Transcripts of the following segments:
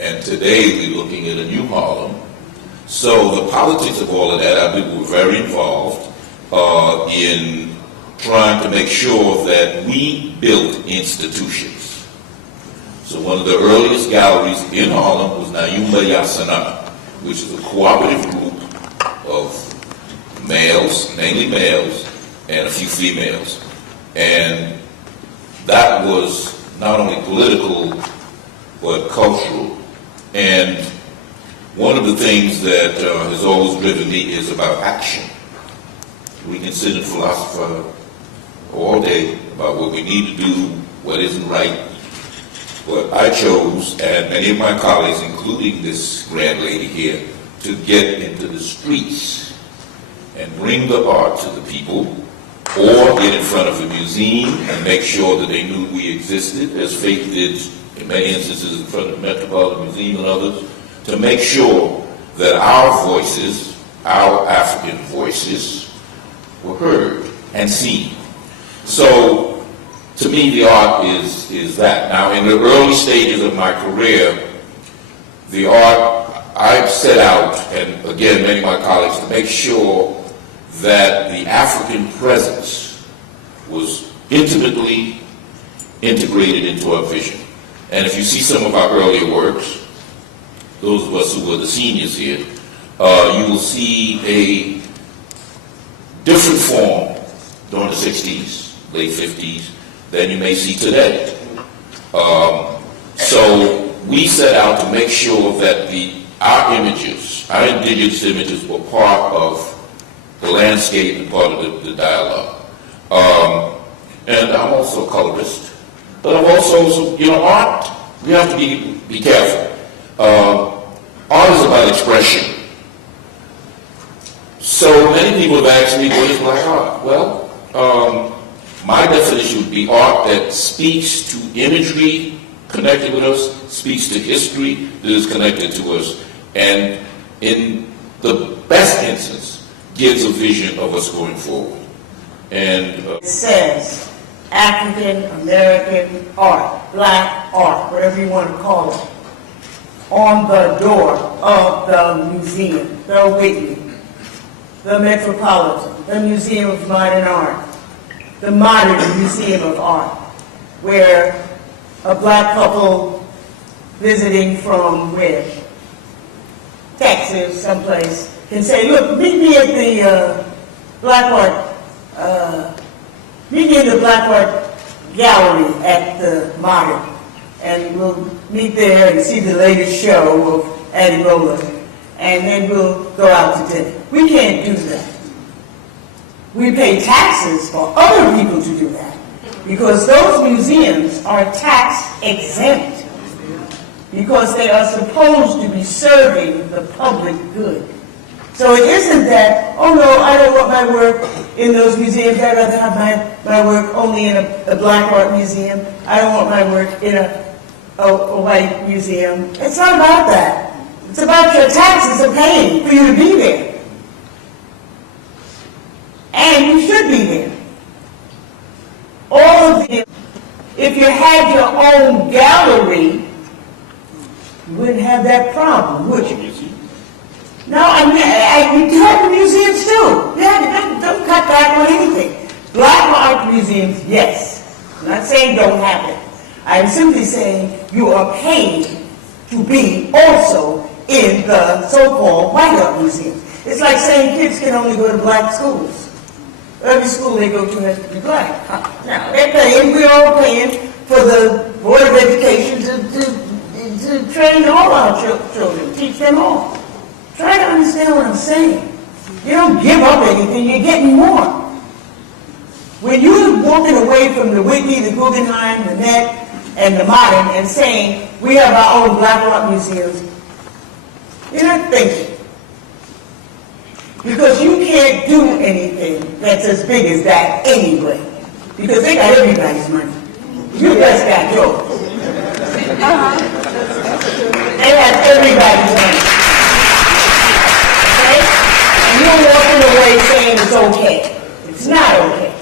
And today we're looking at a new Harlem. So the politics of all of that, I think we're very involved in trying to make sure that we built institutions. So one of the earliest galleries in Harlem was Nayumba Yasana, which is a cooperative group of males, mainly males, and a few females. And that was not only political, but cultural. And one of the things that has always driven me is about action. We can sit and philosophize all day about what we need to do, what isn't right. But I chose, and many of my colleagues, including this grand lady here, to get into the streets and bring the art to the people, or get in front of a museum and make sure that they knew we existed, as Faith did in many instances in front of the Metropolitan Museum and others, to make sure that our voices, our African voices, were heard and seen. So, to me, the art is that. Now, in the early stages of my career, the art, I've set out, and again, many of my colleagues, to make sure that the African presence was intimately integrated into our vision. And if you see some of our earlier works, those of us who were the seniors here, you will see a different form during the 60s, late 50s, than you may see today. So we set out to make sure that our images, our indigenous images, were part of the landscape and part of the dialogue. And I'm also a colorist, but I'm also, art, we have to be careful. Art is about expression. So many people have asked me, what is black art? Well, my definition would be art that speaks to imagery connected with us, speaks to history that is connected to us, and in the best instance, gives a vision of us going forward. And it says African American art, black art, whatever you want to call it, on the door of the museum, the Whitney, the Metropolitan, the Museum of Modern Art, the Modern Museum of Art, where a black couple visiting from where? Texas, someplace, can say, look, meet me at the Black Art, meet me in the Black Art Gallery at the Modern, and we'll meet there and see the latest show of Ademola, and then we'll go out to dinner. We can't do that. We pay taxes for other people to do that, because those museums are tax exempt, because they are supposed to be serving the public good. So it isn't that, oh no, I don't want my work in those museums, I'd rather have my work only in a black art museum, I don't want my work in a white museum. It's not about that. It's about your taxes are paying for you to be there. And you should be there. All of them, if you had your own gallery, you wouldn't have that problem, would you? No, you have the museums too. Yeah, don't cut back on anything. Black art museums, yes. I'm not saying don't have it. I'm simply saying you are paid to be also in the so-called white art museums. It's like saying kids can only go to black schools. Every school they go to has to be black. Now, they're paying, we're all paying for the Board of Education to train all our children, teach them all. Try to understand what I'm saying. You don't give up anything, you're getting more. When you're walking away from the Whitney, the Guggenheim, the Met, and the Modern, and saying, we have our own black art museums, you're not thinking. Because you can't do anything that's as big as that anyway. Because they got everybody's money. You just got yours. They have everybody's money. Okay? And you're walking away saying it's okay. It's not okay.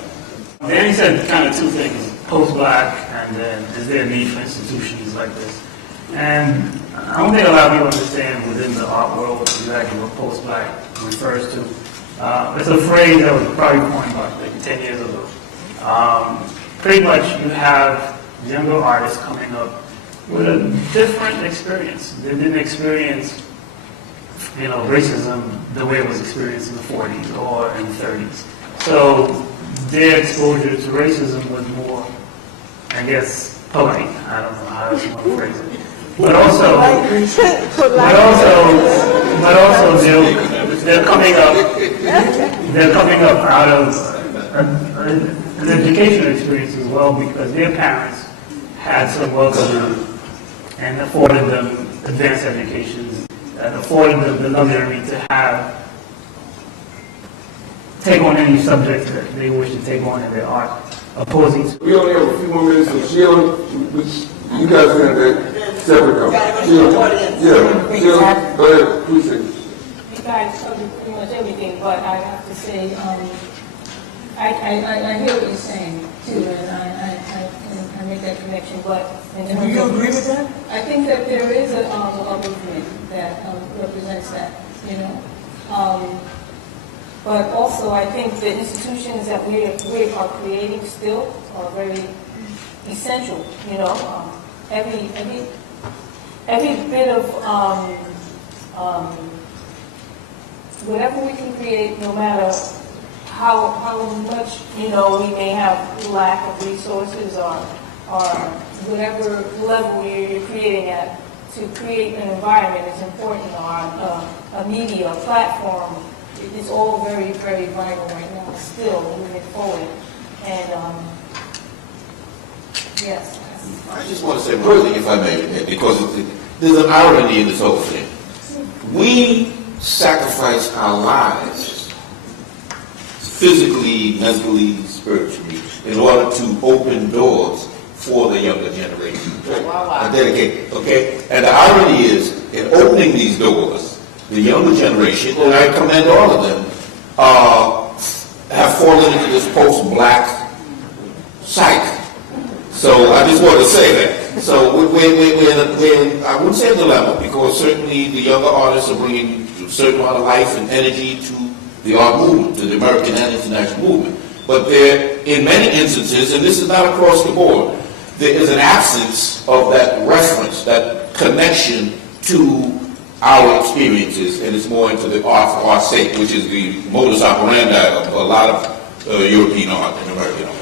Danny said kind of two things, post-Black, and then is there a need for institutions like this? And I don't think a lot of people understand within the art world exactly what post-Black refers to. It's a phrase that was probably coined about like 10 years ago. Pretty much you have younger artists coming up with a different experience. They didn't experience, racism the way it was experienced in the 40s or in the 30s. So their exposure to racism was more, I guess, polite. I don't know how else you want to phrase it. But also they're coming up out of an educational experience as well, because their parents had some wealth of them and afforded them advanced educations that afforded them the luxury to take on any subject that they wish to take on in their art, opposing to. We only have a few more minutes, so Sheila, which you guys can have that separate comment. Sheila, go ahead, please say. You guys covered pretty much everything, but I have to say, I hear what you're saying too, and I make that connection. But Do you agree with that? I think that there is a movement that represents that, but also I think the institutions that we are creating still are very essential. Every bit of whatever we can create, no matter how much we may have lack of resources or whatever level you're creating at, to create an environment is important, or a media, a platform. It's all very, very vital right now, still moving forward. And yes. I just want to say one thing, if I may, because there's an irony in this whole thing. We sacrifice our lives, physically, mentally, spiritually, in order to open doors for the younger generation. I dedicate, okay? And the irony is, in opening these doors, the younger generation, and I commend all of them, have fallen into this post-Black cycle. So I just want to say that. So we're I wouldn't say a dilemma, because certainly the younger artists are bringing a certain amount of life and energy to the art movement, to the American and international movement. But there, in many instances, and this is not across the board, there is an absence of that reference, that connection to our experiences, and it's more into the art for art's sake, which is the modus operandi of a lot of European art and American art.